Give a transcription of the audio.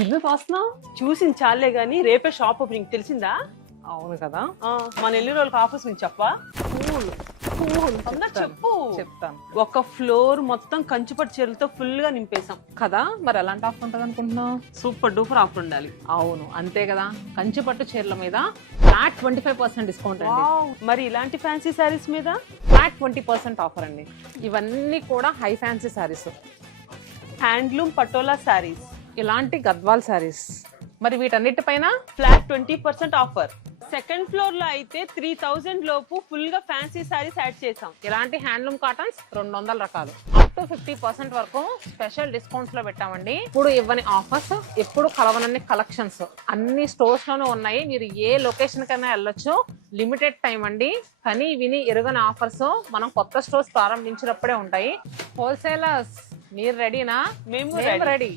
ఎందుకు వస్తున్నావు? చూసింది చాలే గానీ రేపే షాప్ ఓపెనింగ్ తెలిసిందా? అవును కదా. మన ఎల్లి రోజులకి ఆఫర్స్ నుంచి చెప్పా. చెప్పు. చెప్తాను. ఒక ఫ్లోర్ మొత్తం కంచిపట్టు చీరలతో ఫుల్ గా నింపేశాం కదా, మరి ఎలాంటి ఆఫర్ ఉంటుంది అనుకుంటున్నావు? సూపర్ డూపర్ ఆఫర్ ఉండాలి. అవును అంతే కదా, కంచిపట్టు చీరల మీద ఫ్లాట్ 25% డిస్కౌంట్ అండి. మరి ఇలాంటి ఫ్యాన్సీ శారీస్ మీద ఫ్లాట్ 20% ఆఫర్ అండి. ఇవన్నీ కూడా high fancy saris, handloom patola saris, ఇలాంటి గద్వాల్ శారీస్. మరి వీటన్నిటిపైన ఫ్లాట్ 20% ఆఫర్. సెకండ్ ఫ్లోర్ లో అయితే 3000 లోపు ఫుల్ గా ఫ్యాన్సీ శారీస్ యాడ్ చేసాం. ఇలాంటి హ్యాండ్లూమ్ కాటన్స్ 200 రకాలు అప్ టు 50% వరకు స్పెషల్ డిస్కౌంట్స్ లో పెట్టామండి. ఇప్పుడు ఇవ్వని ఆఫర్స్, ఎప్పుడు కలవనన్ని కలెక్షన్స్ అన్ని స్టోర్స్ లోనూ ఉన్నాయి. మీరు ఏ లొకేషన్ కైనా వెళ్ళొచ్చు. లిమిటెడ్ టైం అండి, కానీ విని ఎరుగని ఆఫర్స్ మనం కొత్త స్టోర్స్ ప్రారంభించినప్పుడే ఉంటాయి. హోల్సేలర్స్ మీరు రెడీనా? మేము రెడీ.